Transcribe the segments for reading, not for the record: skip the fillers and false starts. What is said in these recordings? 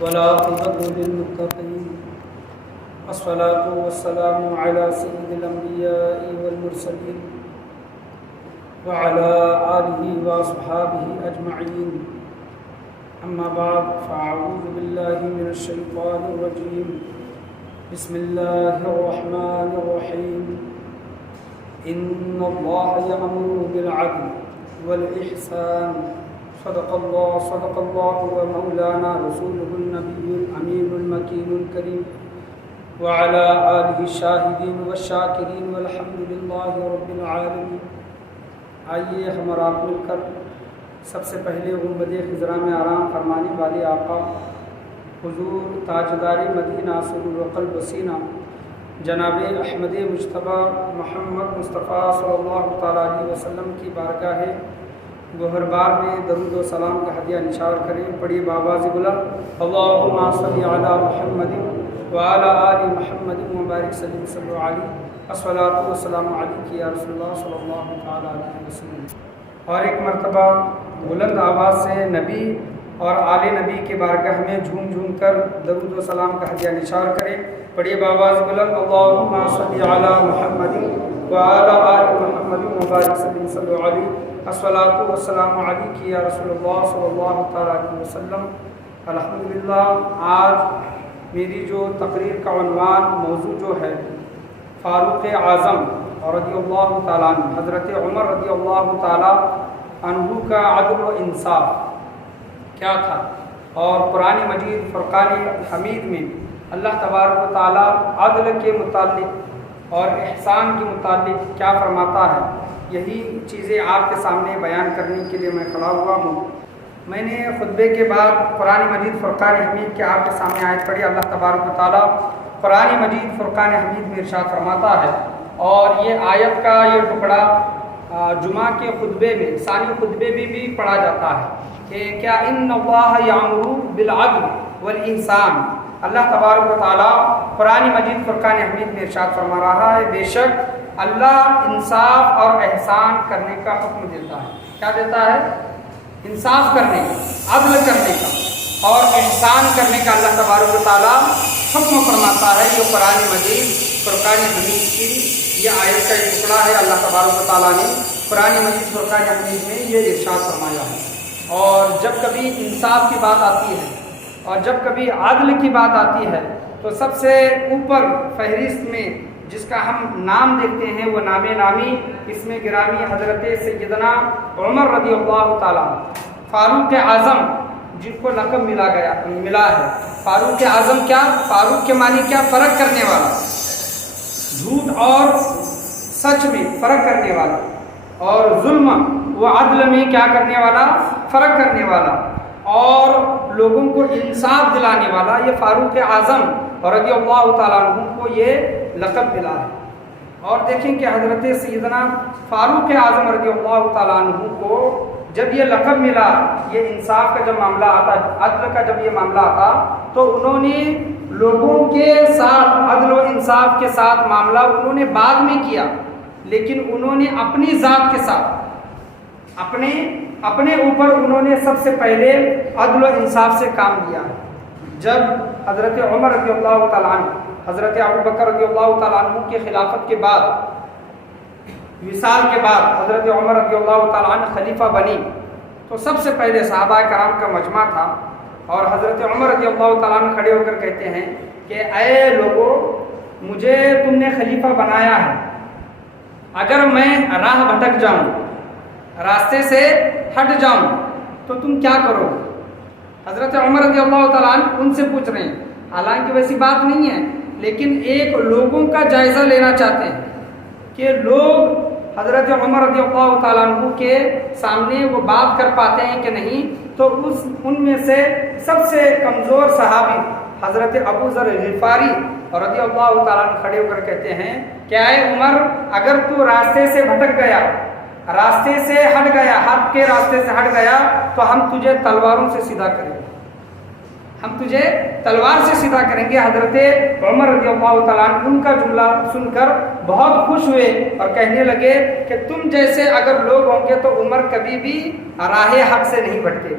والعاقبة للمتقين والصلاة والسلام على سيد الأنبياء والمرسلين وعلى آله وأصحابه أجمعين. أما بعد فأعوذ بالله من الشيطان الرجيم. بسم الله الرحمن الرحيم. إن الله يأمر بالعدل والإحسان. صدق الله ومولانا رسوله النبي الأمين المكين الكريم وعلى آله الشاهدين والشاكرين والحمد لله رب العالمين. آئیے ہمارا آپ مل کر سب سے پہلے غربت خضرا میں آرام فرمانے والے آقا حضور تاجدار مدینہ سرور وقلب وسینہ جناب احمد مجتبیٰ محمد مصطفیٰ صلی اللہ تعالیٰ علیہ وسلم کی بارگاہ گوہربار میں درود و سلام کا ہدیہ نثار کریں. پڑھیے بآواز بلند اللہم صلی علی محمد وعلی آل محمد وبارک صلی علیہ الصلاۃ والسلام علیک یا رسول اللہ صلی اللہ تعالیٰ علیہ وسلم. اور ایک مرتبہ بلند آواز سے نبی اور آل نبی کے بارگاہ میں جھوم جھوم کر درود و سلام کا ہدیہ نثار کریں. پڑھیے بآواز بلند اللہم صلی علی محمد وعلی آل محمد وبارک صلی علیہ الصلاۃ والسلام علیک یا رسول اللہ صلی اللہ تعالیٰ علیہ وسلم. الحمدللہ آج میری جو تقریر کا عنوان موضوع جو ہے فاروق اعظم رضی اللہ تعالیٰ عنہ حضرت عمر رضی اللہ تعالیٰ عنہ کا عدل و انصاف کیا تھا، اور قرآن مجید فرقان حمید میں اللہ تبارک و تعالیٰ عدل کے متعلق اور احسان کے متعلق کیا فرماتا ہے، یہی چیزیں آپ کے سامنے بیان کرنے کے لیے میں کھڑا ہوا ہوں. میں نے خطبے کے بعد قرآن مجید فرقان حمید کے آپ کے سامنے آیت پڑھی. اللہ تبارک و تعالیٰ قرآن مجید فرقان حمید میں ارشاد فرماتا ہے، اور یہ آیت کا یہ ٹکڑا جمعہ کے خطبے میں ثانی خطبے میں بھی پڑھا جاتا ہے کہ کیا ان اللہ یامر بالعدل والاحسان. اللہ تبارک و تعالیٰ قرآن مجید فرقان حمید میں ارشاد فرما رہا ہے بے شک اللہ انصاف اور احسان کرنے کا حکم دیتا ہے. کیا دیتا ہے؟ انصاف کرنے کا، عدل کرنے کا اور احسان کرنے کا اللہ تبارک و تعالیٰ حکم فرماتا ہے. یہ قرآن مجید فرقان حمید کی یہ آیت کا ایک ٹکڑا ہے. اللہ تبارک و تعالیٰ نے قرآن مجید فرقان حمید میں یہ ارشاد فرمایا ہے. اور جب کبھی انصاف کی بات آتی ہے اور جب کبھی عدل کی بات آتی ہے تو سب سے اوپر فہرست میں جس کا ہم نام دیکھتے ہیں وہ نام نامی اس میں گرامی حضرت سیدنا عمر رضی اللہ تعالیٰ فاروق اعظم جن کو لقب ملا ہے. فاروق اعظم کیا؟ فاروق کے معنی کیا؟ فرق کرنے والا، جھوٹ اور سچ میں فرق کرنے والا، اور ظلم و عدل میں کیا کرنے والا؟ فرق کرنے والا، اور لوگوں کو انصاف دلانے والا. یہ فاروق اعظم رضی اللہ تعالیٰ عنہ کو یہ لقب ملا ہے. اور دیکھیں کہ حضرت سیدنا فاروق اعظم رضی اللہ تعالیٰ عنہ کو جب یہ لقب ملا، یہ انصاف کا جب معاملہ آتا، عدل کا جب یہ معاملہ آتا تو انہوں نے لوگوں کے ساتھ عدل و انصاف کے ساتھ معاملہ انہوں نے بعد میں کیا، لیکن انہوں نے اپنی ذات کے ساتھ اپنے اوپر انہوں نے سب سے پہلے عدل و انصاف سے کام لیا. جب حضرت عمر رضی اللہ تعالیٰ عنہ حضرت ابو بکر رضی اللہ تعالیٰ عنہ کی خلافت کے بعد، وصال کے بعد حضرت عمر رضی اللہ تعالیٰ عنہ خلیفہ بنی تو سب سے پہلے صحابہ کرام کا مجمع تھا، اور حضرت عمر رضی اللہ تعالیٰ عنہ کھڑے ہو کر کہتے ہیں کہ اے لوگو، مجھے تم نے خلیفہ بنایا ہے، اگر میں راہ بھٹک جاؤں، راستے سے ہٹ جاؤں تو تم کیا کرو؟ حضرت عمر رضی اللہ تعالیٰ عنہ ان سے پوچھ رہے ہیں، حالانکہ ویسی بات نہیں ہے، لیکن ایک لوگوں کا جائزہ لینا چاہتے ہیں کہ لوگ حضرت عمر رضی اللہ تعالیٰ عنہ کے سامنے وہ بات کر پاتے ہیں کہ نہیں. تو ان میں سے سب سے کمزور صحابی حضرت ابو ذر غفاری رضی اللہ تعالیٰ عنہ کھڑے ہو کر کہتے ہیں کہ اے عمر، اگر تو راستے سے بھٹک گیا، راستے سے ہٹ گیا، حق کے راستے سے ہٹ گیا تو ہم تجھے تلواروں سے سیدھا کریں گے، ہم تجھے تلوار سے سیدھا کریں گے. حضرت عمر رضی اللہ تعالیٰ عنہ ان کا جملہ سن کر بہت خوش ہوئے اور کہنے لگے کہ تم جیسے اگر لوگ ہوں گے تو عمر کبھی بھی راہ حق سے نہیں بھٹکے،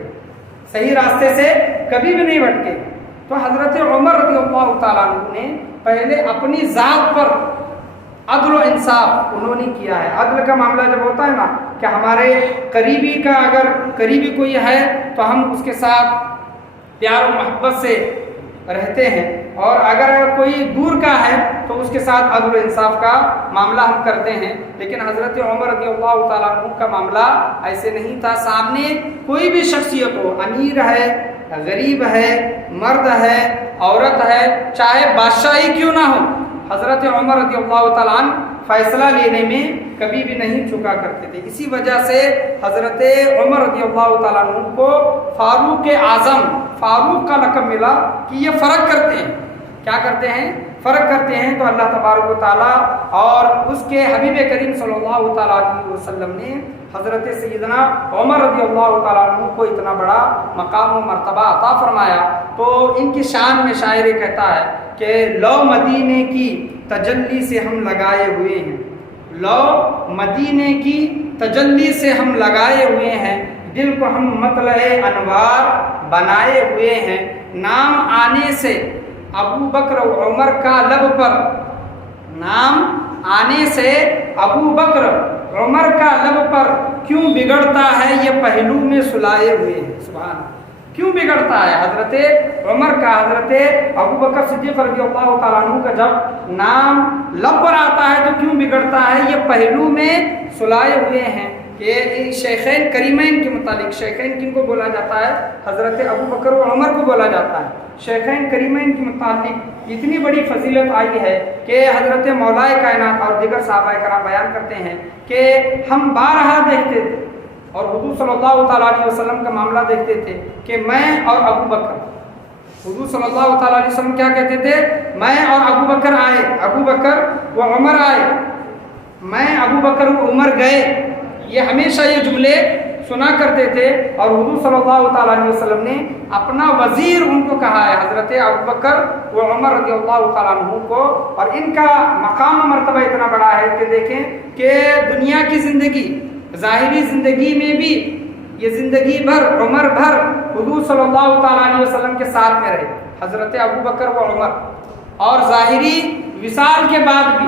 صحیح راستے سے کبھی بھی نہیں بھٹکے. تو حضرت عمر رضی اللہ تعالیٰ عنہ نے پہلے اپنی ذات پر عدل و انصاف انہوں نے کیا ہے. عدل کا معاملہ جب ہوتا ہے نا کہ ہمارے قریبی کا اگر قریبی کوئی ہے تو ہم اس کے ساتھ پیار و محبت سے رہتے ہیں، اور اگر کوئی دور کا ہے تو اس کے ساتھ عدل و انصاف کا معاملہ ہم کرتے ہیں. لیکن حضرت عمر رضی اللہ تعالیٰ عنہ کا معاملہ ایسے نہیں تھا. سامنے کوئی بھی شخصیت ہو، امیر ہے، غریب ہے، مرد ہے، عورت ہے، چاہے بادشاہی کیوں نہ ہو، حضرت عمر رضی اللہ تعالیٰ عنہ فیصلہ لینے میں کبھی بھی نہیں چکا کرتے تھے. اسی وجہ سے حضرت عمر رضی اللہ تعالیٰ عنہ کو فاروق اعظم، فاروق کا لقب ملا کہ یہ فرق کرتے ہیں. کیا کرتے ہیں؟ فرق کرتے ہیں. تو اللہ تبارک و تعالیٰ اور اس کے حبیب کریم صلی اللہ تعالیٰ علیہ وسلم نے حضرت سیدنا عمر رضی اللہ تعالیٰ عنہ کو اتنا بڑا مقام و مرتبہ عطا فرمایا. تو ان کی شان میں شاعر کہتا ہے کہ لو مدینے کی تجلی سے ہم لگائے ہوئے ہیں، لو مدینے کی تجلی سے ہم لگائے ہوئے ہیں، دل کو ہم مطلع انوار بنائے ہوئے ہیں. نام آنے سے ابو بکر و عمر کا لب پر، نام آنے سے ابو بکر عمر کا لب پر کیوں بگڑتا ہے یہ پہلو میں سلائے ہوئے ہیں. سبحان اللہ. کیوں بگڑتا ہے حضرت عمر کا، حضرت ابو بکر صدیق رضی اللہ تعالیٰ عنہ کا جب نام لب پر آتا ہے تو کیوں بگڑتا ہے یہ پہلو میں سلائے ہوئے ہیں. کہ شیخین کریمین کے متعلق، شیخین کن کو بولا جاتا ہے؟ حضرت ابو بکر و عمر کو بولا جاتا ہے. شیخین کریمین کے متعلق اتنی بڑی فضیلت آئی ہے کہ حضرت مولا کائنات اور دیگر صحابہ کرام بیان کرتے ہیں کہ ہم بارہا دیکھتے تھے اور حضور صلی اللہ تعالیٰ علیہ وسلم کا معاملہ دیکھتے تھے کہ میں اور ابو بکر، حضور صلی اللہ تعالیٰ علیہ وسلم کیا کہتے تھے؟ میں اور ابو بکر آئے، ابو بکر و عمر آئے، میں ابو بکر و عمر گئے. یہ ہمیشہ یہ جملے سنا کرتے تھے. اور حضور صلی اللہ تعالیٰ علیہ وسلم نے اپنا وزیر ان کو کہا ہے، حضرت ابو بکر و عمر رضی اللہ تعالیٰ عنہ کو. اور ان کا مقام و مرتبہ اتنا بڑا ہے کہ دیکھیں کہ دنیا کی زندگی، ظاہری زندگی میں بھی یہ زندگی بھر، عمر بھر حضور صلی اللہ تعالیٰ علیہ وسلم کے ساتھ میں رہے حضرت ابو بکر و عمر. اور ظاہری وصال کے بعد بھی،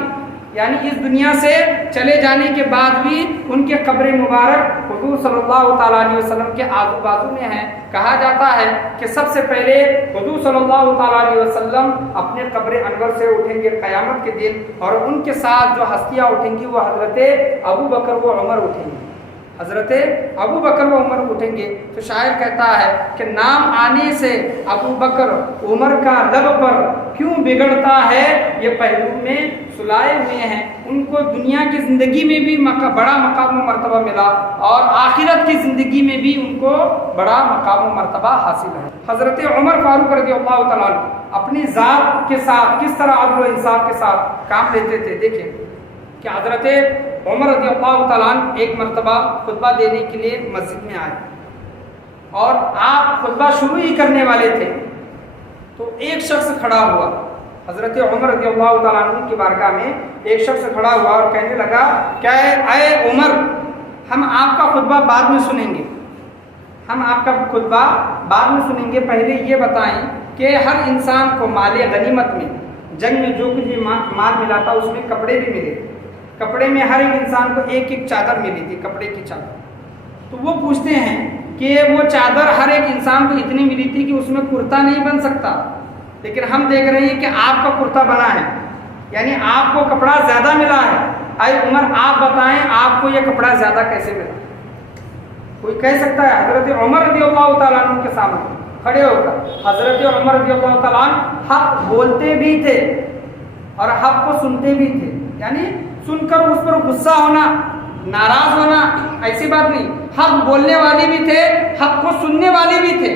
یعنی اس دنیا سے چلے جانے کے بعد بھی ان کے قبر مبارک حضور صلی اللہ تعالیٰ علیہ وسلم کے آزو بازو میں ہیں. کہا جاتا ہے کہ سب سے پہلے حضور صلی اللہ تعالیٰ علیہ وسلم اپنے قبر انور سے اٹھیں گے قیامت کے دن، اور ان کے ساتھ جو ہستیاں اٹھیں گی وہ حضرت ابو بکر و عمر اٹھیں گے، حضرت ابو بکر و عمر اٹھیں گے. تو شاعر کہتا ہے کہ نام آنے سے ابو بکر عمر کا لب پر کیوں بگڑتا ہے یہ پہلو میں سلائے ہوئے ہیں. ان کو دنیا کی زندگی میں بھی بڑا مقام و مرتبہ ملا اور آخرت کی زندگی میں بھی ان کو بڑا مقام و مرتبہ حاصل ہے. حضرت عمر فاروق رضی اللہ تعالیٰ عنہ اپنی ذات کے ساتھ کس طرح عدل و انصاف کے ساتھ کام لیتے تھے. دیکھیں کہ حضرت عمر رضی اللہ تعالیٰ عنہ ایک مرتبہ خطبہ دینے کے لیے مسجد میں آئے اور آپ خطبہ شروع ہی کرنے والے تھے تو ایک شخص کھڑا ہوا. حضرت عمر رضی اللہ تعالیٰ عنہ کی بارگاہ میں ایک شخص کھڑا ہوا اور کہنے لگا کہ اے عمر، ہم آپ کا خطبہ بعد میں سنیں گے، ہم آپ کا خطبہ بعد میں سنیں گے. پہلے یہ بتائیں کہ ہر انسان کو مال غنیمت میں، جنگ میں جو کچھ بھی مال ملا تھا اس میں کپڑے بھی ملے. کپڑے میں ہر ایک انسان کو ایک ایک چادر ملی تھی، کپڑے کی چادر. تو وہ پوچھتے ہیں کہ وہ چادر ہر ایک انسان کو اتنی ملی تھی کہ اس میں کرتا نہیں بن سکتا، لیکن ہم دیکھ رہے ہیں کہ آپ کا کرتا بنا ہے، یعنی آپ کو کپڑا زیادہ ملا ہے. اے عمر آپ بتائیں آپ کو یہ کپڑا زیادہ کیسے ملا؟ کوئی کہہ سکتا ہے؟ حضرت عمر رضی اللہ تعالیٰ عنہ کے سامنے کھڑے ہو کر حضرت عمر رضی اللہ تعالیٰ عنہ حق بولتے بھی تھے اور حق کو سنتے بھی تھے. یعنی سن کر اس پر غصہ ہونا، ناراض ہونا ایسی بات نہیں، حق بولنے والے بھی تھے، حق کو سننے والے بھی تھے.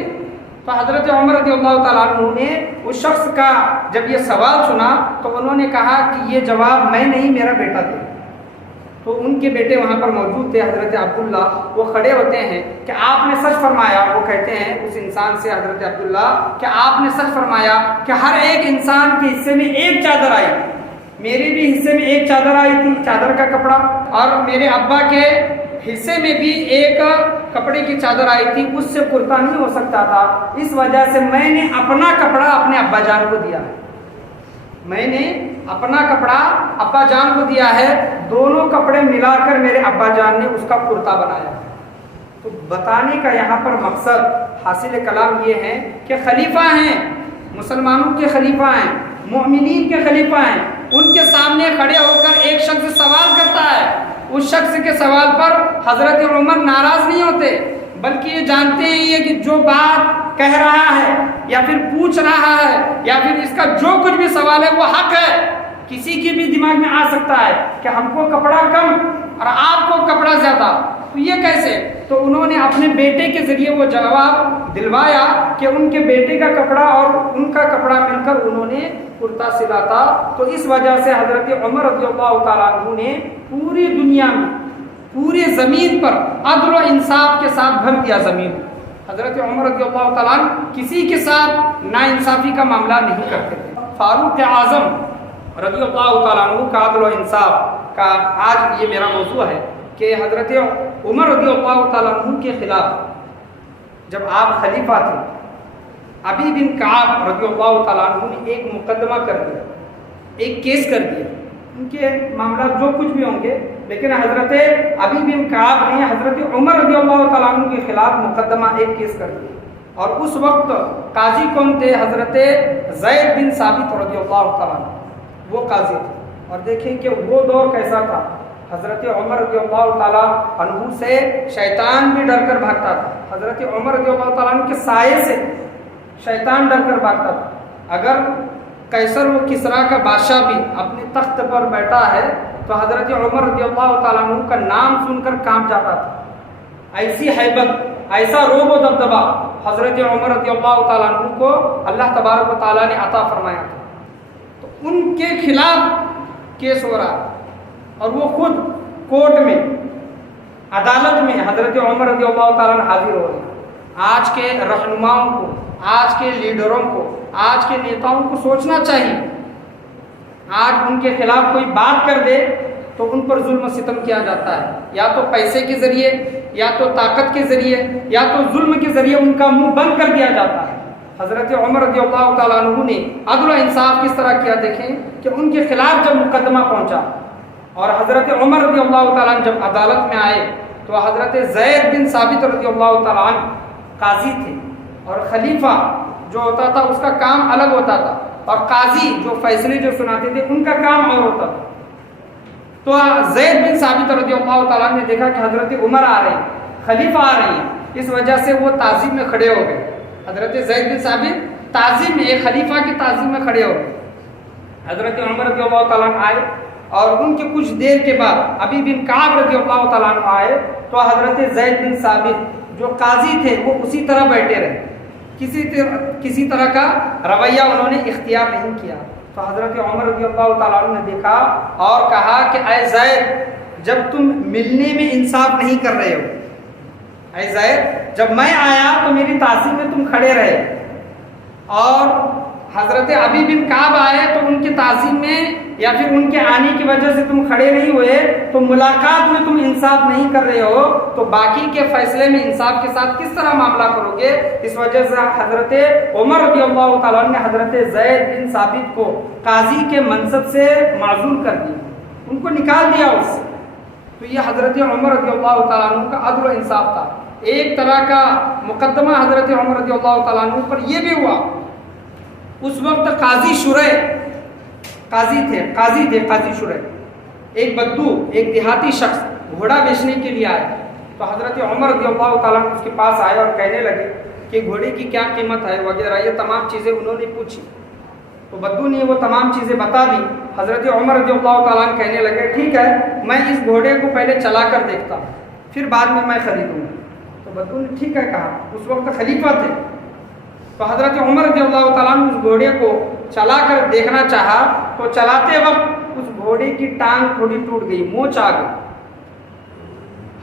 تو حضرت عمر رضی اللہ تعالیٰ عنہ نے اس شخص کا جب یہ سوال سنا تو انہوں نے کہا کہ یہ جواب میں نہیں، میرا بیٹا دے. تو ان کے بیٹے وہاں پر موجود تھے، حضرت عبداللہ. وہ کھڑے ہوتے ہیں کہ آپ نے سچ فرمایا. وہ کہتے ہیں اس انسان سے، حضرت عبداللہ، کہ آپ نے سچ فرمایا کہ ہر ایک انسان کے حصے میں ایک چادر آئی. میرے بھی حصے میں ایک چادر آئی تھی، چادر کا کپڑا، اور میرے ابا کے حصے میں بھی ایک کپڑے کی چادر آئی تھی اس سے کرتا نہیں ہو سکتا تھا، اس وجہ سے میں نے اپنا کپڑا اپنے ابا جان کو دیا ہے، میں نے اپنا کپڑا ابا جان کو دیا ہے، دونوں کپڑے ملا کر میرے ابا جان نے اس کا کرتا بنایا۔ تو بتانے کا یہاں پر مقصد حاصل کلام یہ ہے کہ خلیفہ ہیں، مسلمانوں کے خلیفہ ہیں، مومنین کے خلیفہ ہیں، ان کے سامنے کھڑے ہو کر ایک شخص سوال کرتا ہے، اس شخص کے سوال پر حضرت عمر ناراض نہیں ہوتے، بلکہ یہ جانتے ہیں یہ کہ جو بات کہہ رہا ہے یا پھر پوچھ رہا ہے یا پھر اس کا جو کچھ بھی سوال ہے وہ حق ہے۔ کسی کے بھی دماغ میں آ سکتا ہے کہ ہم کو کپڑا کم اور آپ کو کپڑا زیادہ، تو یہ کیسے؟ تو انہوں نے اپنے بیٹے کے ذریعے وہ جواب دلوایا کہ ان کے بیٹے کا کپڑا اور ان کا کپڑا مل کر انہوں نے کرتا سلا تھا۔ تو اس وجہ سے حضرت عمر رضی اللہ تعالیٰ عنہ نے پوری دنیا میں، پوری زمین پر عدل و انصاف کے ساتھ بھر دیا زمین۔ حضرت عمر رضی اللہ تعالیٰ عنہ کسی کے ساتھ ناانصافی کا معاملہ نہیں کرتے تھے۔ فاروق اعظم رضی اللہ تعالیٰ عنہ کا عدل و انصاف کا آج یہ میرا موضوع ہے کہ حضرت عمر رضی اللہ تعالیٰ عنہ کے خلاف جب آپ خلیفہ تھے، ابی بن کعب رضی اللہ تعالیٰ عنہ نے ایک مقدمہ کر دیا، ایک کیس کر دیا، ان کے معاملات جو کچھ بھی ہوں گے، لیکن حضرت ابی بن کعب نے حضرت عمر رضی اللہ تعالیٰ عنہ کے خلاف مقدمہ ایک کیس کر دیا، اور اس وقت قاضی کون تھے؟ حضرت زید بن ثابت رضی اللہ تعالیٰ عنہ، وہ قاضی تھے۔ اور دیکھیں کہ وہ دور کیسا تھا، حضرت عمر رضی اللہ تعالیٰ عنہ سے شیطان بھی ڈر کر بھاگتا تھا، حضرت عمر رضی اللہ تعالیٰ عنہ کے سائے سے شیطان ڈر کر بھاگتا تھا۔ اگر قیصر و کسریٰ کا بادشاہ بھی اپنے تخت پر بیٹھا ہے تو حضرت عمر رضی اللہ تعالیٰ عنہ کا نام سن کر کانپ جاتا تھا۔ ایسی ہیبت، ایسا روب و دبدبا حضرت عمر رضی اللہ تعالیٰ عنہ کو اللہ تبارک و تعالیٰ نے عطا فرمایا تھا۔ تو ان کے خلاف کیس ہو رہا اور وہ خود کورٹ میں، عدالت میں حضرت عمر رضی اللہ تعالیٰ عنہ حاضر ہو رہے ہیں۔ آج کے رہنماؤں کو، آج کے لیڈروں کو، آج کے نیتاؤں کو سوچنا چاہیے، آج ان کے خلاف کوئی بات کر دے تو ان پر ظلم و ستم کیا جاتا ہے، یا تو پیسے کے ذریعے، یا تو طاقت کے ذریعے، یا تو ظلم کے ذریعے ان کا منہ بند کر دیا جاتا ہے۔ حضرت عمر رضی اللہ تعالیٰ عنہ نے عدل و انصاف کس طرح کیا، دیکھیں کہ ان کے خلاف جب مقدمہ پہنچا اور حضرت عمر رضی اللہ تعالیٰ عنہ جب عدالت میں آئے تو حضرت زید بن ثابت رضی اللہ تعالیٰ عنہ قاضی تھے، اور خلیفہ جو ہوتا تھا اس کا کام الگ ہوتا تھا، اور قاضی جو فیصلے جو سناتے تھے ان کا کام اور ہوتا تھا۔ تو زید بن ثابت رضی اللہ تعالیٰ عنہ نے دیکھا کہ حضرت عمر آ رہے ہیں، خلیفہ آ رہے ہیں، اس وجہ سے وہ تعظیم میں کھڑے ہو گئے۔ حضرت زید بن ثابت تعظیم میں، ایک خلیفہ کی تعظیم میں کھڑے ہو گئے۔ حضرت عمر رضی اللہ تعالیٰ عنہ آئے اور ان کے کچھ دیر کے بعد ابی بن کعب رضی اللہ تعالیٰ عنہ آئے تو حضرت زید بن ثابت جو قاضی تھے وہ اسی طرح بیٹھے رہے، کسی طرح کا رویہ انہوں نے اختیار نہیں کیا۔ تو حضرت عمر رضی اللہ تعالیٰ عنہ نے دیکھا اور کہا کہ اے زید، جب تم ملنے میں انصاف نہیں کر رہے ہو، اے زید جب میں آیا تو میری تعظیم میں تم کھڑے رہے، اور حضرت ابی بن کعب آئے تو ان کی تعظیم میں یا پھر ان کے آنے کی وجہ سے تم کھڑے نہیں ہوئے، تو ملاقات میں تم انصاف نہیں کر رہے ہو، تو باقی کے فیصلے میں انصاف کے ساتھ کس طرح معاملہ کرو گے؟ اس وجہ سے حضرت عمر رضی اللہ تعالیٰ عنہ نے حضرت زید بن ثابت کو قاضی کے منصب سے معزول کر دیا، ان کو نکال دیا اس سے۔ تو یہ حضرت عمر رضی اللہ تعالیٰ عنہ کا عدل و انصاف تھا۔ ایک طرح کا مقدمہ حضرت عمر رضی اللہ تعالیٰ عنہ پر یہ بھی ہوا، اس وقت قاضی شرح قاضی شرح ایک بدو، ایک دیہاتی شخص گھوڑا بیچنے کے لیے آئے، تو حضرت عمر رضی اللہ تعالیٰ عنہ اس کے پاس آئے اور کہنے لگے کہ گھوڑے کی کیا قیمت ہے وغیرہ، یہ تمام چیزیں انہوں نے پوچھی، تو بدو نے وہ تمام چیزیں بتا دی۔ حضرت عمر رضی اللہ تعالیٰ عنہ کہنے لگے ٹھیک ہے، میں اس گھوڑے کو پہلے چلا کر دیکھتا ہوں، پھر بعد میں خریدوں گا۔ تو بدو نے ٹھیک ہے کہا، اس وقت خلیفہ تھے، تو حضرت عمر رضی اللہ تعالیٰ عنہ اس گھوڑے کو چلا کر دیکھنا چاہا، تو چلاتے وقت اس گھوڑے کی ٹانگ تھوڑی ٹوٹ گئی، مونچھ آ گئی۔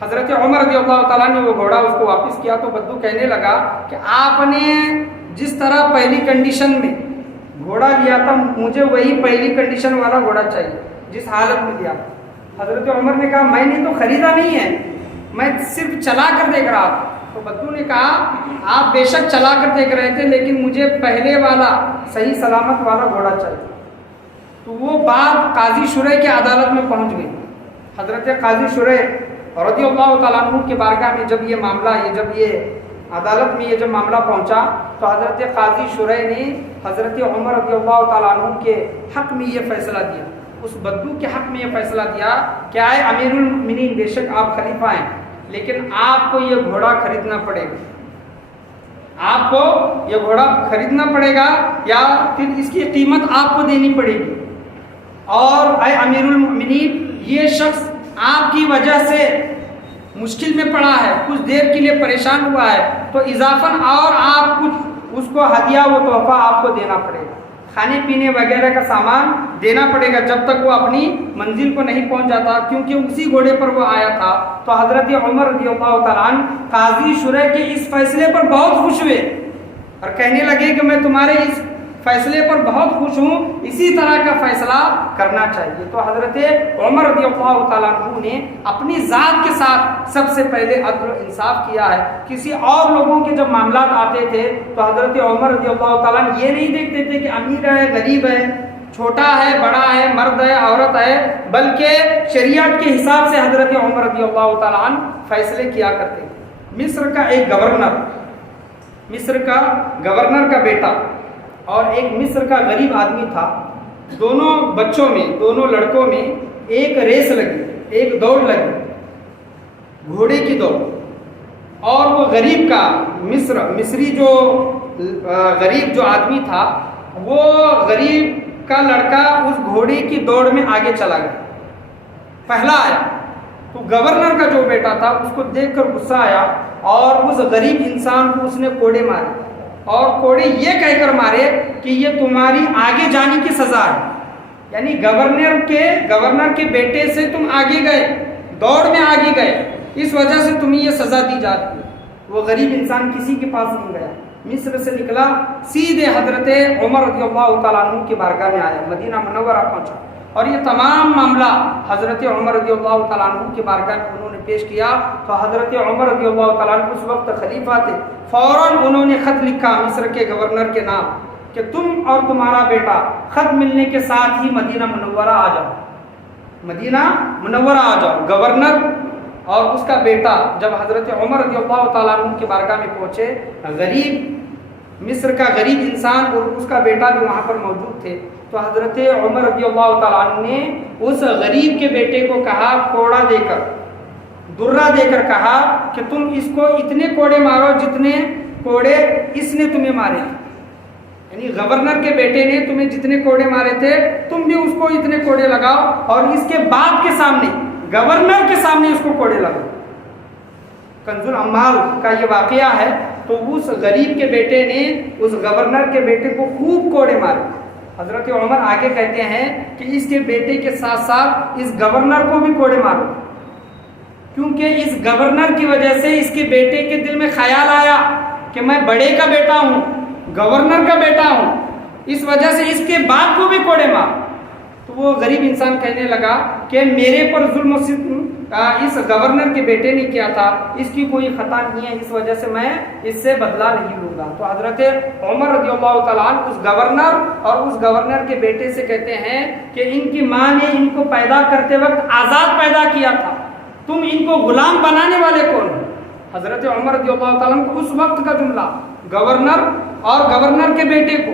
حضرت عمر رضی اللہ تعالیٰ نے وہ گھوڑا اس کو واپس کیا، تو بدو کہنے لگا کہ آپ نے جس طرح پہلی کنڈیشن میں گھوڑا لیا تھا، مجھے وہی پہلی کنڈیشن والا گھوڑا چاہیے جس حالت میں لیا۔ حضرت عمر نے کہا میں نے تو خریدا نہیں ہے، میں صرف چلا کر دیکھ رہا تھا۔ تو بدو نے کہا آپ بے شک چلا کر دیکھ رہے تھے، لیکن مجھے پہلے والا صحیح سلامت والا گھوڑا چاہیے۔ تو وہ بات قاضی شریح کی عدالت میں پہنچ گئی۔ حضرت قاضی شریح رضی اللہ تعالیٰ عنہ کی بارگاہ میں جب یہ عدالت میں جب معاملہ پہنچا تو حضرت قاضی شریح نے حضرت عمر رضی اللہ تعالیٰ عنہ کے حق میں یہ فیصلہ دیا، اس بدو کے حق میں یہ فیصلہ دیا کہ آئے امیر المؤمنین، بے شک آپ خلیفہ ہیں، لیکن آپ کو یہ گھوڑا خریدنا پڑے گا، آپ کو یہ گھوڑا خریدنا پڑے گا یا پھر اس کی قیمت آپ کو دینی پڑے گی، اور اے امیر المؤمنین یہ شخص آپ کی وجہ سے مشکل میں پڑا ہے، کچھ دیر کے لیے پریشان ہوا ہے، تو اضافاً اور آپ کچھ اس کو ہدیہ و تحفہ آپ کو دینا پڑے گا، کھانے پینے وغیرہ کا سامان دینا پڑے گا جب تک وہ اپنی منزل کو نہیں پہنچ جاتا، کیونکہ اسی گھوڑے پر وہ آیا تھا۔ تو حضرت عمر رضی اللہ تعالیٰ عنہ قاضی شریح کے اس فیصلے پر بہت خوش ہوئے اور کہنے لگے کہ میں تمہارے اس فیصلے پر بہت خوش ہوں، اسی طرح کا فیصلہ کرنا چاہیے۔ تو حضرت عمر رضی اللہ تعالیٰ عنہ نے اپنی ذات کے ساتھ سب سے پہلے عدل و انصاف کیا ہے۔ کسی اور لوگوں کے جب معاملات آتے تھے تو حضرت عمر رضی اللہ تعالیٰ عنہ یہ نہیں دیکھتے تھے کہ امیر ہے، غریب ہے، چھوٹا ہے، بڑا ہے، مرد ہے، عورت ہے، بلکہ شریعت کے حساب سے حضرت عمر رضی اللہ تعالیٰ عنہ فیصلے کیا کرتے تھے۔ مصر کا ایک گورنر کا بیٹا اور ایک مصر کا غریب آدمی تھا، دونوں بچوں میں، دونوں لڑکوں میں ایک ریس لگی، ایک دوڑ لگی، گھوڑے کی دوڑ، اور وہ غریب کا مصری جو غریب جو آدمی تھا، وہ غریب کا لڑکا اس گھوڑے کی دوڑ میں آگے چلا گیا، پہلا آیا۔ تو گورنر کا جو بیٹا تھا اس کو دیکھ کر غصہ آیا اور اس غریب انسان کو اس نے کوڑے مارے، اور کوڑے یہ کہہ کر مارے کہ یہ تمہاری آگے جانے کی سزا ہے، یعنی گورنر کے بیٹے سے تم آگے گئے، دوڑ میں آگے گئے، اس وجہ سے تمہیں یہ سزا دی جاتی ہے۔ وہ غریب انسان کسی کے پاس نہیں گیا، مصر سے نکلا، سیدھے حضرت عمر رضی اللہ تعالیٰ عنہ کی بارگاہ میں آیا، مدینہ منورہ پہنچا، اور یہ تمام معاملہ حضرت عمر رضی اللہ تعالیٰ عنہ کی بارگاہ میں انہوں نے پیش کیا۔ تو حضرت عمر رضی اللہ تعالیٰ عنہ اس وقت خلیفہ تھے، فوراً انہوں نے خط لکھا مصر کے گورنر کے نام کہ تم اور تمہارا بیٹا خط ملنے کے ساتھ ہی مدینہ منورہ آ جاؤ، مدینہ منورہ آ جاؤ۔ گورنر اور اس کا بیٹا جب حضرت عمر رضی اللہ تعالیٰ عنہ کی بارگاہ میں پہنچے، مصر کا غریب انسان اور اس کا بیٹا بھی وہاں پر موجود تھے، تو حضرت عمر رضی اللہ تعالیٰ عنہ نے اس غریب کے بیٹے کو کہا، کوڑا دے کر، درہ دے کر کہا کہ تم اس کو اتنے کوڑے مارو جتنے کوڑے اس نے تمہیں مارے، یعنی گورنر کے بیٹے نے تمہیں جتنے کوڑے مارے تھے تم بھی اس کو اتنے کوڑے لگاؤ، اور اس کے باپ کے سامنے، گورنر کے سامنے اس کو کوڑے لگاؤ۔ کنز العمال کا یہ واقعہ ہے۔ تو اس غریب کے بیٹے نے اس گورنر کے بیٹے کو خوب کوڑے مارے۔ حضرت عمر آگے کہتے ہیں کہ اس کے بیٹے کے ساتھ ساتھ اس گورنر کو بھی کوڑے مارو، کیونکہ اس گورنر کی وجہ سے اس کے بیٹے کے دل میں خیال آیا کہ میں بڑے کا بیٹا ہوں، گورنر کا بیٹا ہوں، اس وجہ سے اس کے باپ کو بھی کوڑے مار۔ تو وہ غریب انسان کہنے لگا کہ میرے پر ظلم و ستم اس گورنر کے بیٹے نے کیا تھا، اس کی کوئی خطا نہیں ہے، اس وجہ سے میں اس سے بدلہ نہیں لوں گا۔ تو حضرت عمر رضی اللہ تعالیٰ عنہ اس گورنر اور اس گورنر کے بیٹے سے کہتے ہیں کہ ان کی ماں نے ان کو پیدا کرتے وقت آزاد پیدا کیا تھا، تم ان کو غلام بنانے والے کون ہو؟ حضرت عمر رضی اللہ تعالیٰ عنہ کو اس وقت کا جملہ گورنر اور گورنر کے بیٹے کو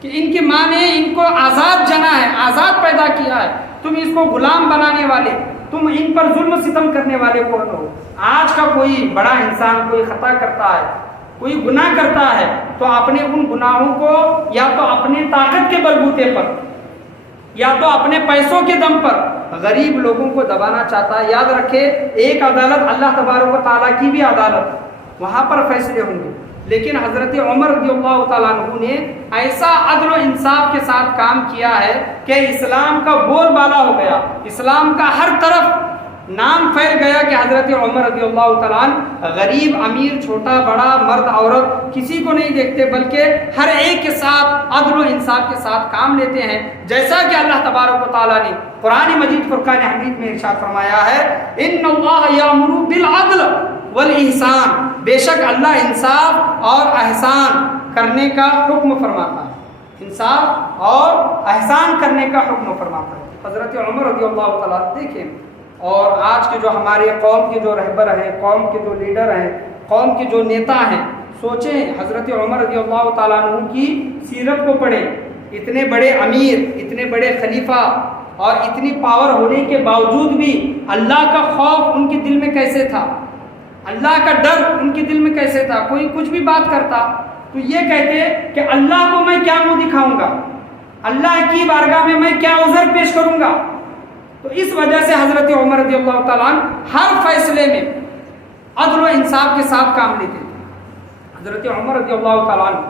کہ ان کی ماں نے ان کو آزاد جنا ہے، آزاد پیدا کیا ہے، تم اس کو غلام بنانے والے، تم ان پر ظلم و ستم کرنے والے کون ہو؟ آج کا کوئی بڑا انسان کوئی خطا کرتا ہے، کوئی گناہ کرتا ہے، تو اپنے ان گناہوں کو یا تو اپنے طاقت کے بلبوتے پر یا تو اپنے پیسوں کے دم پر غریب لوگوں کو دبانا چاہتا ہے۔ یاد رکھے ایک عدالت اللہ تبارک و تعالیٰ کی بھی عدالت، وہاں پر فیصلے ہوں گے، لیکن حضرت عمر رضی اللہ تعالیٰ عنہ نے ایسا عدل و انصاف کے ساتھ کام کیا ہے کہ اسلام کا بول بالا ہو گیا، اسلام کا ہر طرف نام پھیل گیا کہ حضرت عمر رضی اللہ تعالیٰ عنہ غریب امیر چھوٹا بڑا مرد عورت کسی کو نہیں دیکھتے، بلکہ ہر ایک کے ساتھ عدل و انصاف کے ساتھ کام لیتے ہیں، جیسا کہ اللہ تبارک و تعالیٰ نے قرآن مجید فرقان حمید میں ارشاد فرمایا ہے ان اللہ یامر بالعدل والاحسان، بے شک اللہ انصاف اور احسان کرنے کا حکم فرماتا ہے، انصاف اور احسان کرنے کا حکم فرماتا ہے۔ حضرت عمر رضی اللہ تعالیٰ دیکھیں، اور آج کے جو ہمارے قوم کے جو رہبر ہیں، قوم کے جو لیڈر ہیں، قوم کے جو نیتا ہیں، سوچیں حضرت عمر رضی اللہ تعالیٰ عنہ کی سیرت کو پڑھیں، اتنے بڑے امیر، اتنے بڑے خلیفہ اور اتنی پاور ہونے کے باوجود بھی اللہ کا خوف ان کے دل میں کیسے تھا، اللہ کا ڈر ان کے دل میں کیسے تھا۔ کوئی کچھ بھی بات کرتا تو یہ کہتے کہ اللہ کو میں کیا منہ دکھاؤں گا، اللہ کی بارگاہ میں کیا عذر پیش کروں گا۔ تو اس وجہ سے حضرت عمر رضی اللہ تعالیٰ عنہ ہر فیصلے میں عدل و انصاف کے ساتھ کام لیتے تھے۔ حضرت عمر رضی اللہ تعالیٰ عنہ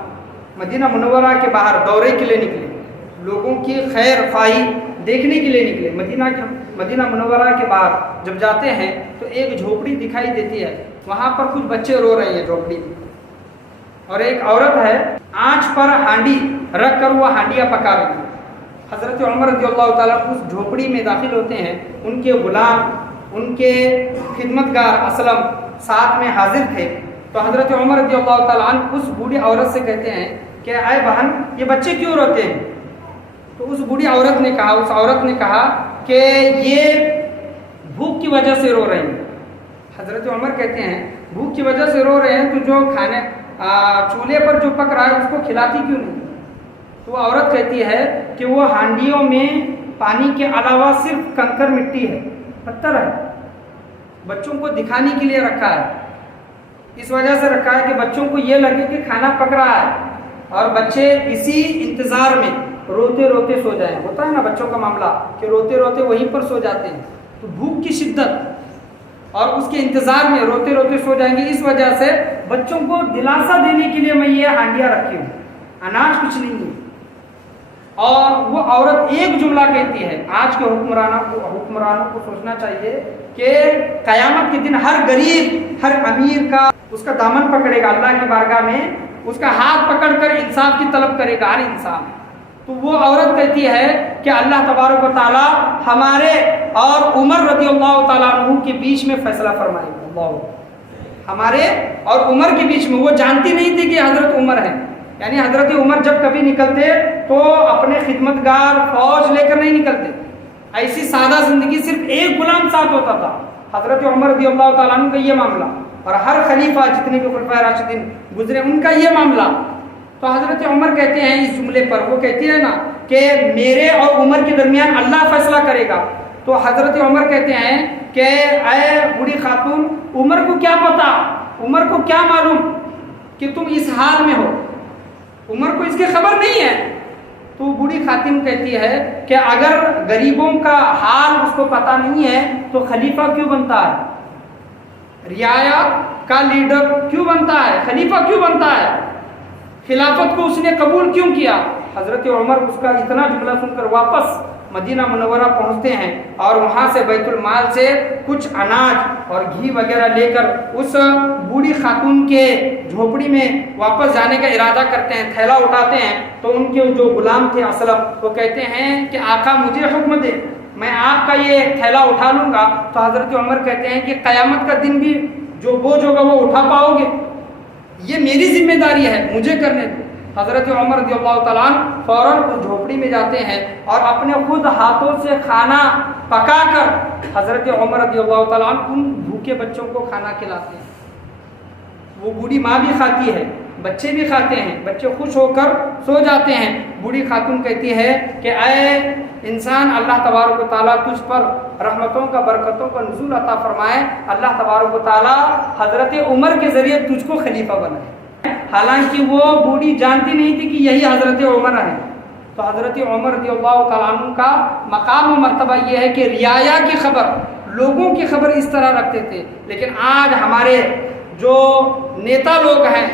مدینہ منورہ کے باہر دورے کے لیے نکلے، لوگوں کی خیر خواہی دیکھنے کے لیے نکلے۔ مدینہ منورہ کے باہر جب جاتے ہیں تو ایک جھوپڑی دکھائی دیتی ہے، وہاں پر کچھ بچے رو رہے ہیں جھوپڑی میں، اور ایک عورت ہے آنچ پر ہانڈی رکھ کر وہ ہانڈیاں پکا رہی ہے۔ حضرت عمر رضی اللہ تعالیٰ اس جھوپڑی میں داخل ہوتے ہیں، ان کے غلام، ان کے خدمتگار اسلم ساتھ میں حاضر تھے۔ تو حضرت عمر رضی اللہ تعالیٰ عنہ اس بوڑھی عورت سے کہتے ہیں کہ اے بہن یہ بچے کیوں روتے ہیں؟ تو اس بوڑھی عورت نے کہا کہ یہ بھوک کی وجہ سے رو رہے ہیں۔ حضرت عمر کہتے ہیں بھوک کی وجہ سے رو رہے ہیں تو جو کھانے چولہے پر جو پک رہا ہے اس کو کھلاتی کیوں نہیں؟ تو وہ عورت کہتی ہے کہ وہ ہانڈیوں میں پانی کے علاوہ صرف کنکر مٹی ہے، پتھر ہے، بچوں کو دکھانے کے لیے رکھا ہے، اس وجہ سے رکھا ہے کہ بچوں کو یہ لگے کہ کھانا پک رہا ہے اور بچے اسی انتظار میں روتے روتے سو جائیں۔ ہوتا ہے نا بچوں کا معاملہ کہ روتے روتے وہیں پر سو جاتے ہیں، تو بھوک کی شدت اور اس کے انتظار میں روتے روتے سو جائیں گے، اس وجہ سے بچوں کو دلاسا دینے کے لیے میں یہ ہانڈیاں رکھی ہوں، اناج کچھ نہیں ہے۔ اور وہ عورت ایک جملہ کہتی ہے، آج کے حکمرانوں کو سوچنا چاہیے کہ قیامت کے دن ہر غریب، ہر امیر کا اس کا دامن پکڑے گا اللہ کی بارگاہ میں، اس کا ہاتھ پکڑ کر انصاف کی طلب کرے گا ہر انسان۔ تو وہ عورت کہتی ہے کہ اللہ تبارک و تعالی ہمارے اور عمر رضی اللہ تعالیٰ عنہ کے بیچ میں فیصلہ فرمائے گا، ہمارے اور عمر کے بیچ میں۔ وہ جانتی نہیں تھی کہ حضرت عمر ہے، یعنی حضرت عمر جب کبھی نکلتے تو اپنے خدمتگار فوج لے کر نہیں نکلتے، ایسی سادہ زندگی، صرف ایک غلام ساتھ ہوتا تھا۔ حضرت عمر رضی اللہ تعالیٰ عنہ کا یہ معاملہ، اور ہر خلیفہ جتنے بھی خلفائے راشدین گزرے ان کا یہ معاملہ۔ تو حضرت عمر کہتے ہیں اس جملے پر، وہ کہتی ہے نا کہ میرے اور عمر کے درمیان اللہ فیصلہ کرے گا۔ تو حضرت عمر کہتے ہیں کہ اے بوڑھی خاتون، عمر کو کیا پتا، عمر کو کیا معلوم کہ تم اس حال میں ہو، عمر کو اس کی خبر نہیں ہے۔ تو بوڑھی خاتون کہتی ہے کہ اگر غریبوں کا حال اس کو پتہ نہیں ہے تو خلیفہ کیوں بنتا ہے، رعایا کا لیڈر کیوں بنتا ہے، خلیفہ کیوں بنتا ہے، خلافت کو اس نے قبول کیوں کیا؟ حضرت عمر اس کا اتنا جملہ سن کر واپس مدینہ منورہ پہنچتے ہیں اور وہاں سے بیت المال سے کچھ اناج اور گھی وغیرہ لے کر اس بوڑھی خاتون کے جھوپڑی میں واپس جانے کا ارادہ کرتے ہیں، تھیلا اٹھاتے ہیں۔ تو ان کے جو غلام تھے اسلم، وہ کہتے ہیں کہ آقا مجھے حکم دے، میں آپ کا یہ تھیلا اٹھا لوں گا۔ تو حضرت عمر کہتے ہیں کہ قیامت کا دن بھی جو بوجھ ہوگا وہ اٹھا پاؤ گے، یہ میری ذمہ داری ہے، مجھے کرنے دو۔ حضرت عمر رضی اللہ تعالیٰ عنہ فوراً اس جھوپڑی میں جاتے ہیں اور اپنے خود ہاتھوں سے کھانا پکا کر حضرت عمر رضی اللہ تعالیٰ عنہ ان بھوکے بچوں کو کھانا کھلاتے ہیں۔ وہ بوڑھی ماں بھی کھاتی ہے، بچے بھی کھاتے ہیں، بچے خوش ہو کر سو جاتے ہیں۔ بوڑھی خاتون کہتی ہے کہ اے انسان، اللہ تبارک و تعالیٰ تجھ پر رحمتوں کا، برکتوں کا نزول عطا فرمائے، اللہ تبارک و تعالیٰ حضرت عمر کے ذریعے تجھ کو خلیفہ بنائے۔ حالانکہ وہ بوڑھی جانتی نہیں تھی کہ یہی حضرت عمر ہے۔ تو حضرت عمر رضی اللہ تعالیٰ عنہ کا مقام و مرتبہ یہ ہے کہ رعایا کی خبر، لوگوں کی خبر اس طرح رکھتے تھے۔ لیکن آج ہمارے جو نیتا لوگ ہیں،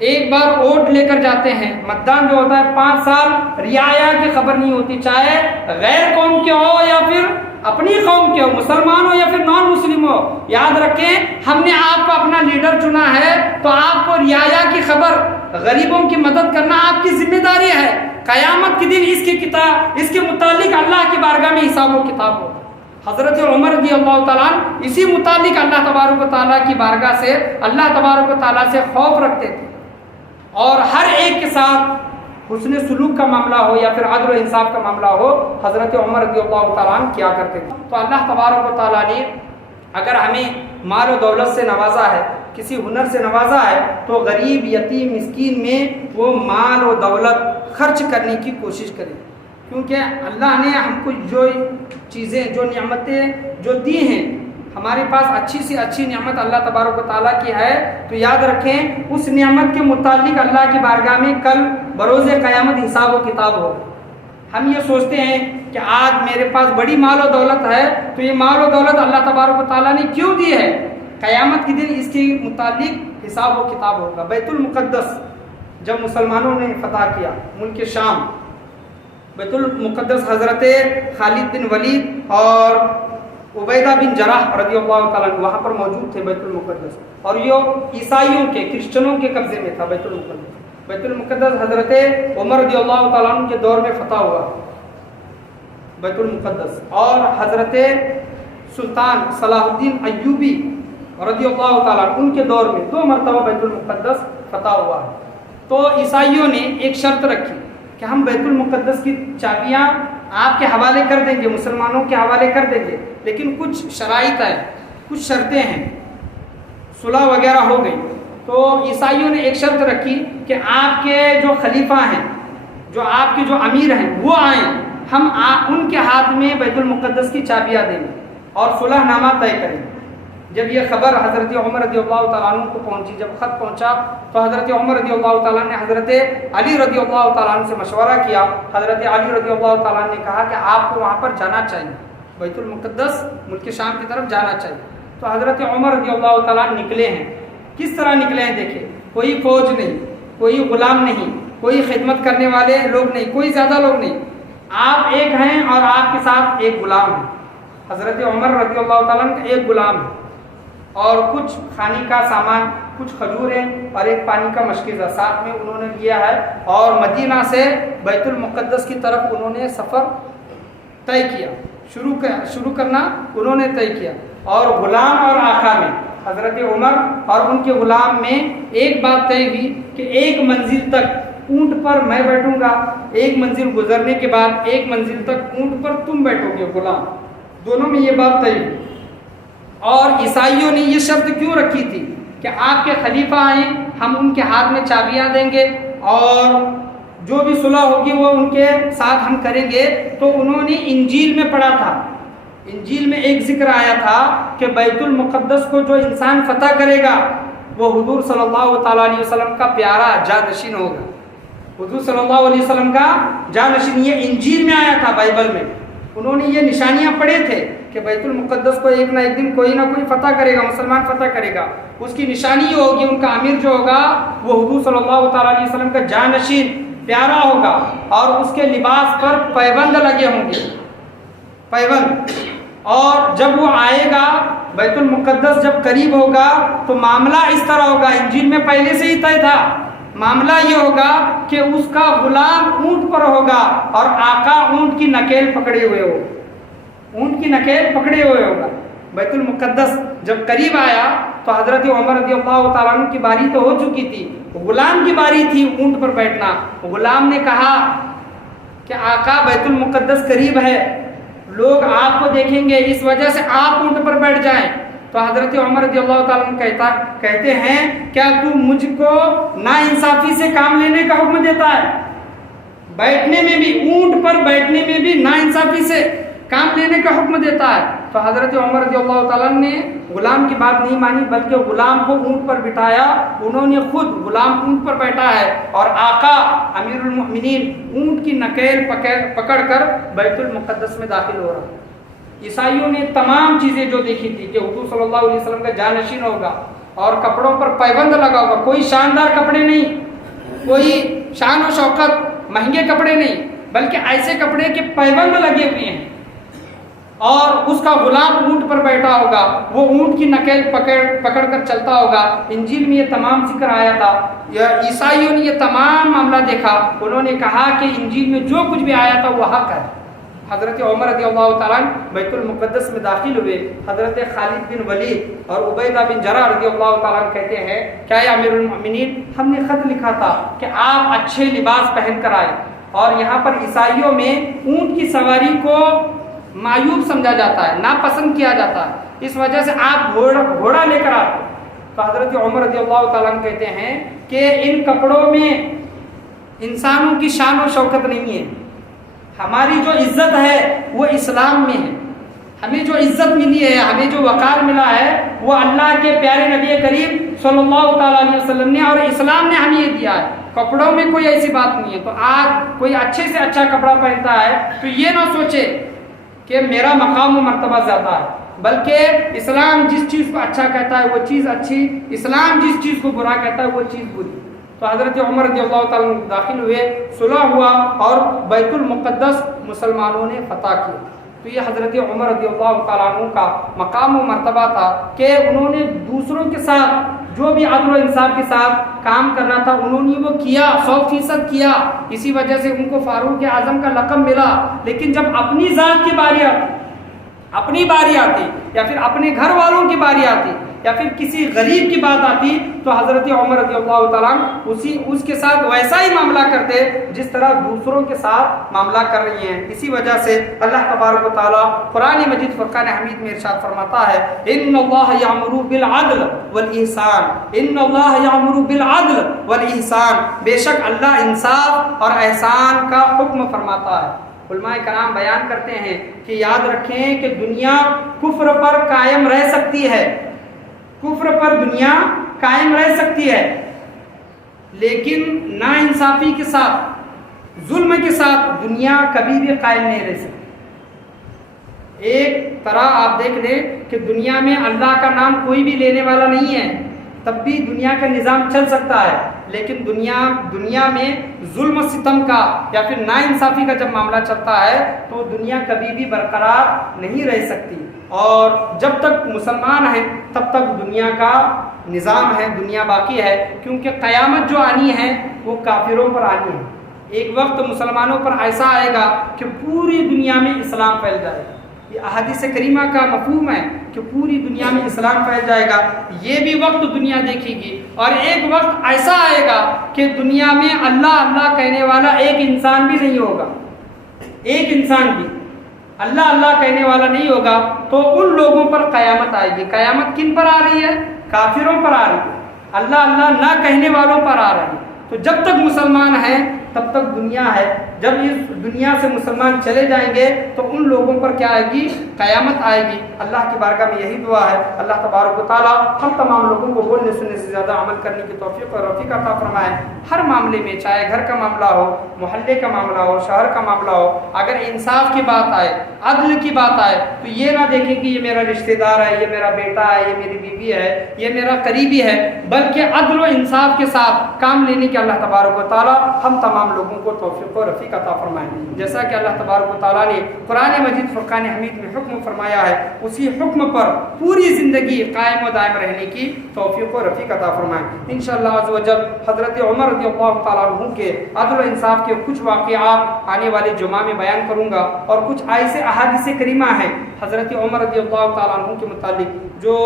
ایک بار ووٹ لے کر جاتے ہیں، متدان جو ہوتا ہے 5 سال رعایا کی خبر نہیں ہوتی، چاہے غیر قوم کے ہو یا پھر اپنی قوم کے ہو، مسلمان ہو یا پھر نان مسلم ہو، یاد رکھیں ہم نے آپ کو اپنا لیڈر چنا ہے تو آپ کو رعایا کی خبر، غریبوں کی مدد کرنا آپ کی ذمہ داری ہے۔ قیامت کے دن اس کے متعلق اللہ کی بارگاہ میں حساب و کتاب ہو۔ حضرت عمر رضی اللہ تعالیٰ اسی متعلق اللہ تبارک و تعالیٰ کی بارگاہ سے، اللہ تبارک و تعالیٰ سے خوف رکھتے تھے، اور ہر ایک کے ساتھ حسن سلوک کا معاملہ ہو یا پھر عدل و انصاف کا معاملہ ہو، حضرت عمر رضی اللہ تعالیٰ کیا کرتے تھے۔ تو اللہ تبارک و تعالیٰ نے اگر ہمیں مال و دولت سے نوازا ہے، کسی ہنر سے نوازا ہے، تو غریب، یتیم، مسکین میں وہ مال و دولت خرچ کرنے کی کوشش کریں، کیونکہ اللہ نے ہم کو جو چیزیں، جو نعمتیں جو دی ہیں، ہمارے پاس اچھی سے اچھی نعمت اللہ تبارک و تعالیٰ کی ہے، تو یاد رکھیں اس نعمت کے متعلق اللہ کی بارگاہ میں کل بروز قیامت حساب و کتاب ہو۔ ہم یہ سوچتے ہیں کہ آج میرے پاس بڑی مال و دولت ہے، تو یہ مال و دولت اللہ تبارک و تعالیٰ نے کیوں دی ہے؟ قیامت کے دن اس کے متعلق حساب و کتاب ہوگا۔ بیت المقدس جب مسلمانوں نے فتح کیا ملک شام، بیت المقدس حضرت خالد بن ولید اور عبیدہ بن جراح رضی اللہ تعالیٰ وہاں پر موجود تھے بیت المقدس، اور یہ عیسائیوں کے، کرسچنوں کے قبضے میں تھا بیت المقدس۔ بیت المقدس حضرت عمر رضی اللہ تعالیٰ کے دور میں فتح ہوا بیت المقدس، اور حضرت سلطان صلاح الدین ایوبی رضی اللہ تعالیٰ ان کے دور میں 2 مرتبہ بیت المقدس فتح ہوا ہے۔ تو عیسائیوں نے ایک شرط رکھی کہ ہم بیت المقدس کی چابیاں آپ کے حوالے کر دیں گے، مسلمانوں کے حوالے کر دیں گے، لیکن کچھ شرائط ہیں، کچھ شرطیں ہیں، صلح وغیرہ ہو گئی۔ تو عیسائیوں نے ایک شرط رکھی کہ آپ کے جو خلیفہ ہیں، جو آپ کے جو امیر ہیں وہ آئیں، ہم ان کے ہاتھ میں بیت المقدس کی چابیاں دیں گے اور صلح نامہ طے کریں گے۔ جب یہ خبر حضرت عمر رضی اللہ تعالیٰ عنہ کو پہنچی، جب خط پہنچا، تو حضرت عمر رضی اللہ تعالیٰ نے حضرت علی رضی اللہ تعالیٰ عنہ سے مشورہ کیا۔ حضرت علی رضی اللہ تعالیٰ نے کہا کہ آپ کو وہاں پر جانا چاہیے، بیت المقدس ملک شام کی طرف جانا چاہیے۔ تو حضرت عمر رضی اللہ تعالیٰ نکلے ہیں۔ کس طرح نکلے ہیں دیکھیں، کوئی فوج نہیں، کوئی غلام نہیں، کوئی خدمت کرنے والے لوگ نہیں، کوئی زیادہ لوگ نہیں، آپ ایک ہیں اور آپ کے ساتھ ایک غلام ہے۔ حضرت عمر رضی اللہ تعالیٰ کا ایک غلام ہے اور کچھ کھانے کا سامان، کچھ کھجوریں اور ایک پانی کا مشکیزہ ساتھ میں انہوں نے لیا ہے، اور مدینہ سے بیت المقدس کی طرف انہوں نے سفر طے کیا، شروع کرنا انہوں نے طے کیا۔ اور غلام اور آقا میں، حضرت عمر اور ان کے غلام میں ایک بات طے ہوئی کہ ایک منزل تک اونٹ پر میں بیٹھوں گا، ایک منزل گزرنے کے بعد ایک منزل تک اونٹ پر تم بیٹھو گے غلام، دونوں میں یہ بات طے ہوئی۔ اور عیسائیوں نے یہ شرط کیوں رکھی تھی کہ آپ کے خلیفہ آئیں، ہم ان کے ہاتھ میں چابیاں دیں گے اور جو بھی صلح ہوگی وہ ان کے ساتھ ہم کریں گے۔ تو انہوں نے انجیل میں پڑھا تھا، انجیل میں ایک ذکر آیا تھا کہ بیت المقدس کو جو انسان فتح کرے گا وہ حضور صلی اللہ تعالیٰ علیہ وسلم کا پیارا جانشین ہوگا، حضور صلی اللہ علیہ وسلم کا جانشین۔ یہ انجیل میں آیا تھا، بائبل میں انہوں نے یہ نشانیاں پڑھے تھے کہ بیت المقدس کو ایک نہ ایک دن کوئی نہ کوئی فتح کرے گا، مسلمان فتح کرے گا، اس کی نشانی یہ ہوگی، ان کا امیر جو ہوگا وہ حضور صلی اللہ تعالیٰ علیہ وسلم کا جانشین پیارا ہوگا، اور اس کے لباس پر پیبند لگے ہوں گے، پیبند۔ اور جب وہ آئے گا بیت المقدس جب قریب ہوگا تو معاملہ اس طرح ہوگا، انجیل میں پہلے سے ہی طے تھا، معاملہ یہ ہوگا کہ اس کا غلام اونٹ پر ہوگا اور آقا اونٹ کی نکیل پکڑے ہوئے ہو، اونٹ کی نکیل پکڑے ہوئے ہوگا۔ بیت المقدس جب قریب آیا تو حضرت عمر رضی اللہ تعالیٰ عنہ کی باری تو ہو چکی تھی، غلام کی باری تھی اونٹ پر بیٹھنا۔ غلام نے کہا کہ آقا بیت المقدس قریب ہے، لوگ آپ کو دیکھیں گے، اس وجہ سے آپ اونٹ پر بیٹھ جائیں۔ تو حضرت عمر رضی اللہ تعالیٰ عنہ کہتے ہیں کیا تو مجھ کو ناانصافی سے کام لینے کا حکم دیتا ہے؟ بیٹھنے میں بھی، اونٹ پر بیٹھنے میں بھی ناانصافی سے کام لینے کا حکم دیتا ہے۔ تو حضرت عمر رضی اللہ تعالیٰ نے غلام کی بات نہیں مانی، بلکہ غلام کو اونٹ پر بٹھایا، انہوں نے خود غلام اونٹ پر بیٹھا ہے اور آقا امیر المؤمنین اونٹ کی نکیل پکڑ کر بیت المقدس میں داخل ہو رہا ہے۔ عیسائیوں نے تمام چیزیں جو دیکھی تھی کہ حضور صلی اللہ علیہ وسلم کا جانشین ہوگا، اور کپڑوں پر پیبند لگا ہوگا، کوئی شاندار کپڑے نہیں، کوئی شان و شوکت مہنگے کپڑے نہیں، بلکہ ایسے کپڑے کے پیبند لگے ہوئے ہیں، اور اس کا غلام اونٹ پر بیٹھا ہوگا، وہ اونٹ کی نکیل پکڑ کر چلتا ہوگا۔ انجیل میں یہ تمام ذکر آیا تھا، عیسائیوں نے یہ تمام معاملہ دیکھا، انہوں نے کہا کہ انجیل میں جو کچھ بھی آیا تھا وہ حق ہے۔ حضرت عمر رضی اللہ تعالیٰ بیت المقدس میں داخل ہوئے، حضرت خالد بن ولید اور عبیدہ بن جرح رضی اللہ تعالیٰ کہتے ہیں کہ اے امیر المؤمنین، ہم نے خط لکھا تھا کہ آپ اچھے لباس پہن کر آئے، اور یہاں پر عیسائیوں میں اونٹ کی سواری کو معیوب سمجھا جاتا ہے، ناپسند کیا جاتا ہے، اس وجہ سے آپ گھوڑا لے کر آتے۔ تو حضرت عمر رضی اللہ تعالیٰ کہتے ہیں کہ ان کپڑوں میں انسانوں کی شان و شوکت نہیں ہے، ہماری جو عزت ہے وہ اسلام میں ہے، ہمیں جو عزت ملی ہے، ہمیں جو وقار ملا ہے وہ اللہ کے پیارے نبی کریم صلی اللہ تعالیٰ علیہ وسلم نے اور اسلام نے ہمیں یہ دیا ہے۔ کپڑوں میں کوئی ایسی بات نہیں ہے۔ تو آج کوئی اچھے سے اچھا کپڑا پہنتا ہے تو یہ نہ سوچے کہ میرا مقام و مرتبہ زیادہ ہے، بلکہ اسلام جس چیز کو اچھا کہتا ہے وہ چیز اچھی، اسلام جس چیز کو برا کہتا ہے وہ چیز بری۔ تو حضرت عمر رضی اللہ تعالیٰ داخل ہوئے، صلح ہوا اور بیت المقدس مسلمانوں نے فتح کیا۔ تو یہ حضرت عمر رضی اللہ تعالیٰ عنہ کا مقام و مرتبہ تھا کہ انہوں نے دوسروں کے ساتھ جو بھی عدل و انصاف کے ساتھ کام کرنا تھا انہوں نے وہ کیا، 100% کیا، اسی وجہ سے ان کو فاروق اعظم کا لقب ملا۔ لیکن جب اپنی ذات کی باری آتی یا پھر اپنے گھر والوں کی باری آتی یا پھر کسی غریب کی بات آتی تو حضرت عمر رضی اللہ تعالیٰ اس کے ساتھ ویسا ہی معاملہ کرتے جس طرح دوسروں کے ساتھ معاملہ کر رہی ہیں۔ اسی وجہ سے اللہ تبارک و تعالیٰ قرآن مجید فرقان حمید میں ارشاد فرماتا ہے، ان اللہ یامر بالعدل والاحسان، ان اللہ یامر بالعدل والاحسان، بے شک اللہ انصاف اور احسان کا حکم فرماتا ہے۔ علماء کرام بیان کرتے ہیں کہ یاد رکھیں کہ دنیا کفر پر قائم رہ سکتی ہے، کفر پر دنیا قائم رہ سکتی ہے، لیکن ناانصافی کے ساتھ، ظلم کے ساتھ دنیا کبھی بھی قائم نہیں رہ سکتی۔ ایک طرح آپ دیکھ لیں کہ دنیا میں اللہ کا نام کوئی بھی لینے والا نہیں ہے، تب بھی دنیا کا نظام چل سکتا ہے، لیکن دنیا میں ظلم و ستم کا یا پھر ناانصافی کا جب معاملہ چلتا ہے تو دنیا کبھی بھی برقرار نہیں رہ سکتی، اور جب تک مسلمان ہیں تب تک دنیا کا نظام ہے، دنیا باقی ہے، کیونکہ قیامت جو آنی ہے وہ کافروں پر آنی ہے۔ ایک وقت مسلمانوں پر ایسا آئے گا کہ پوری دنیا میں اسلام پھیل جائے گا، یہ احادیث کریمہ کا مفہوم ہے کہ پوری دنیا میں اسلام پھیل جائے گا۔ یہ بھی وقت دنیا دیکھے گی، اور ایک وقت ایسا آئے گا کہ دنیا میں اللہ اللہ کہنے والا ایک انسان بھی نہیں ہوگا، ایک انسان بھی اللہ اللہ کہنے والا نہیں ہوگا، تو ان لوگوں پر قیامت آئے گی۔ قیامت کن پر آ رہی ہے؟ کافروں پر آ رہی ہے، اللہ اللہ نہ کہنے والوں پر آ رہی ہے۔ تو جب تک مسلمان ہیں تب تک دنیا ہے، جب اس دنیا سے مسلمان چلے جائیں گے تو ان لوگوں پر کیا آئے گی؟ قیامت آئے گی۔ اللہ کی بارگاہ میں یہی دعا ہے، اللہ تبارک و تعالیٰ ہم تمام لوگوں کو بولنے سننے سے زیادہ عمل کرنے کی توفیق اور رفیق عطا فرمائے۔ ہر معاملے میں، چاہے گھر کا معاملہ ہو، محلے کا معاملہ ہو، شہر کا معاملہ ہو، اگر انصاف کی بات آئے، عدل کی بات آئے تو یہ نہ دیکھیں کہ یہ میرا رشتہ دار ہے، یہ میرا بیٹا ہے، یہ میری بیوی ہے، یہ میرا قریبی ہے، بلکہ عدل و انصاف کے ساتھ کام لینے کے اللہ تبارک و تعالیٰ ہم تمام لوگوں کو توفیق و رفیق عطا فرمائے۔ جیسا کہ اللہ تبارک و تعالیٰ نے قرآن مجید فرقان حمید میں حکم فرمایا ہے، اسی حکم پر پوری زندگی قائم و دائم رہنے کی توفیق و رفیق عطا فرمائے۔ انشاءاللہ عز و جل حضرت عمر رضی اللہ تعالیٰ عنہ کے عدل و انصاف کے کچھ واقعات آنے والے جمعہ میں بیان کروں گا، اور کچھ ایسے احادیث کریمہ ہیں حضرت عمر رضی اللہ تعالیٰ عنہ کے متعلق جو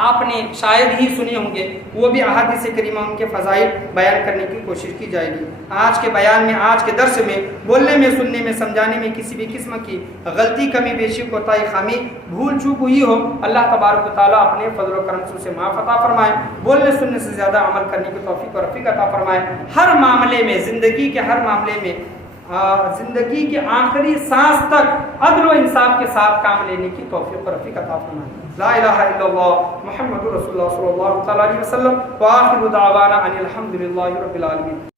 آپ نے شاید ہی سنے ہوں گے، وہ بھی احادیث کریمہ ان کے فضائل بیان کرنے کی کوشش کی جائے گی۔ آج کے بیان میں، آج کے درس میں بولنے میں، سننے میں، سمجھانے میں کسی بھی قسم کی غلطی، کمی بیشی، کوتاہی، خامی، بھول چوک ہوئی ہو، اللہ تبارک و تعالیٰ اپنے فضل و کرم سے اسے معاف عطا فرمائے، بولنے سننے سے زیادہ عمل کرنے کی توفیق اور رفیق عطا فرمائے۔ ہر معاملے میں، زندگی کے ہر معاملے میں، زندگی کے آخری سانس تک عدل و انصاف کے ساتھ کام لینے کی توفیق اور رفیق عطا فرمائے۔ لا الہ الا اللہ محمد رسول اللہ صلی اللہ علیہ وسلم، وآخر دعوانا ان الحمد للہ رب العالمین۔